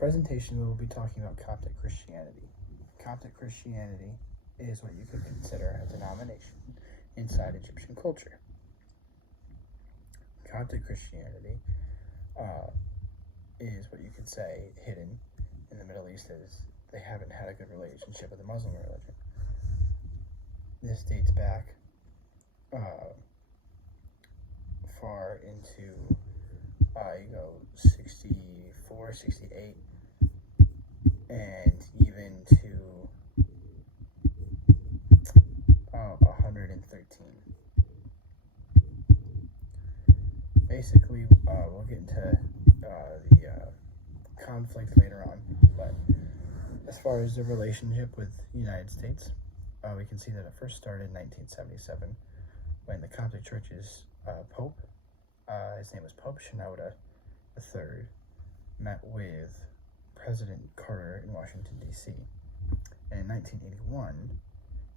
presentation we will be talking about Coptic Christianity. Coptic Christianity is what you could consider a denomination inside Egyptian culture. Coptic Christianity is what you could say hidden in the Middle East, as they haven't had a good relationship with the Muslim religion. This dates back far into 64, 68, and even to 113. Basically, we'll get into the conflict later on, but as far as the relationship with the United States, we can see that it first started in 1977 when the Coptic Church's Pope, his name was Pope Shenouda III, met with President Carter in Washington, D.C. And in 1981,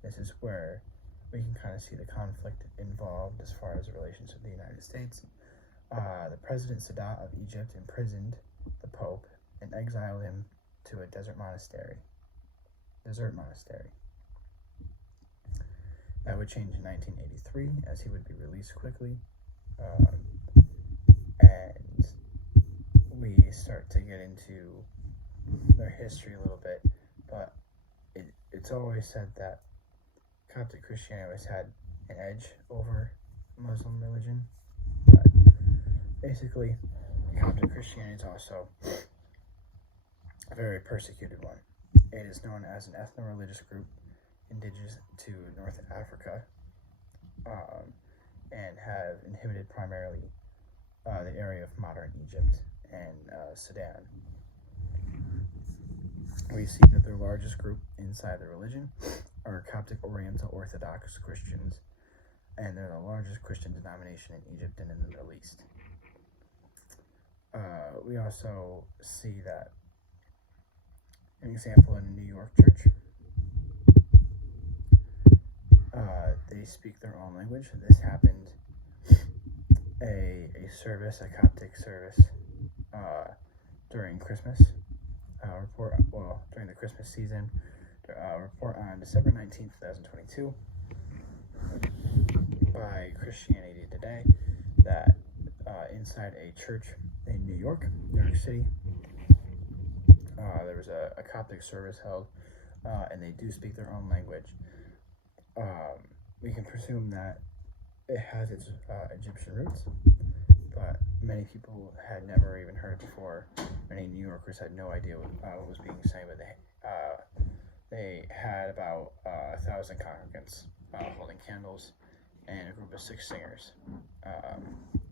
this is where we can kind of see the conflict involved as far as the relations with the United States. The President Sadat of Egypt imprisoned the Pope and exiled him to a desert monastery. That would change in 1983, as he would be released quickly. And we start to get into their history a little bit, but it's always said that Coptic Christianity always had an edge over Muslim religion, but basically Coptic Christianity is also a very persecuted one. It is known as an ethno-religious group indigenous to North Africa, and have inhabited primarily the area of modern Egypt and Sudan. We see that their largest group inside the religion are Coptic Oriental Orthodox Christians, and they're the largest Christian denomination in Egypt and in the Middle East. We also see that an example in a New York church, they speak their own language. This happened a Coptic service during Christmas. During the Christmas season. Report on December 19th, 2022 by Christianity Today that inside a church in New York City, there was a Coptic service held, and they do speak their own language. We can presume that it has its Egyptian roots, but many people had never even heard it before. Many New Yorkers had no idea what was being said, but they had about 1,000 congregants holding candles, and a group of 6 singers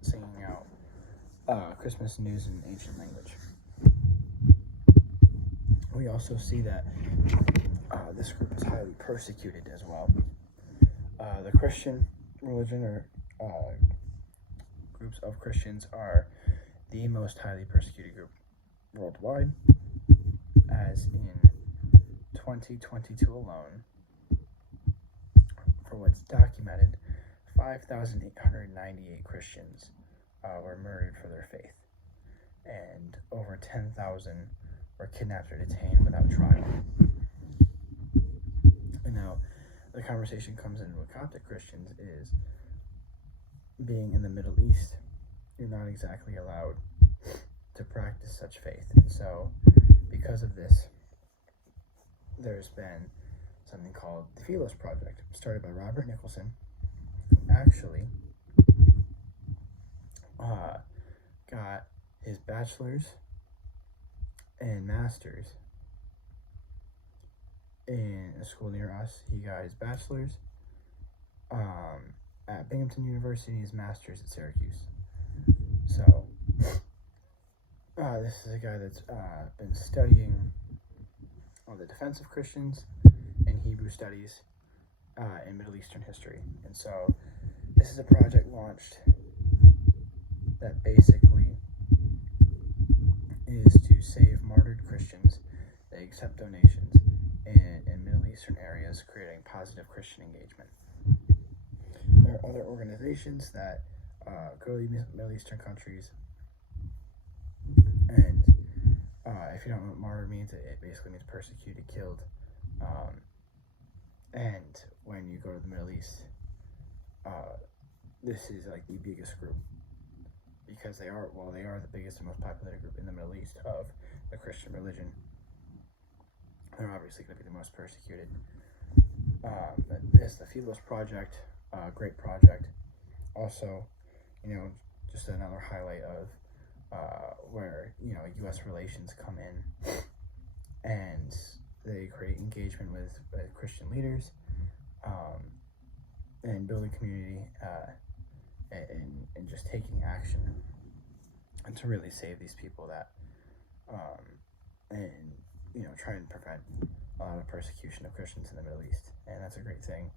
singing out Christmas news in ancient language. We also see that this group is highly persecuted as well. The Christian religion, or groups of Christians, are the most highly persecuted group worldwide, as in 2022 alone, for what's documented, 5,898 Christians were murdered for their faith, and over 10,000 were kidnapped or detained without trial. And now the conversation comes in with Coptic Christians is, being in the Middle East, you're not exactly allowed to practice such faith. And so because of this, there's been something called the Philos Project, started by Robert Nicholson, who actually got his bachelor's and master's in a school near us. He got his bachelor's at Binghamton University and his master's at Syracuse. So this is a guy that's been studying the defense of Christians and Hebrew studies in Middle Eastern history. And so this is a project launched that basically is to save martyred Christians. They accept donations in Middle Eastern areas, creating positive Christian engagement. There are other organizations that go to Middle Eastern countries, and if you don't know what martyr means, it basically means persecuted, killed. And when you go to the Middle East, this is like the biggest group, because they are the biggest and most populated group in the Middle East of the Christian religion. They're obviously going to be the most persecuted. The Philos Project, great project. Also, just another highlight of where U.S. relations come in, and they create engagement with Christian leaders, and building community, and just taking action, and to really save these people that, and try and prevent a lot of persecution of Christians in the Middle East, and that's a great thing.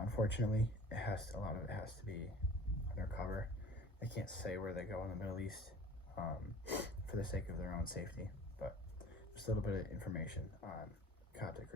Unfortunately, a lot of it has to be undercover. They can't say where they go in the Middle East, for the sake of their own safety. But just a little bit of information on Coptic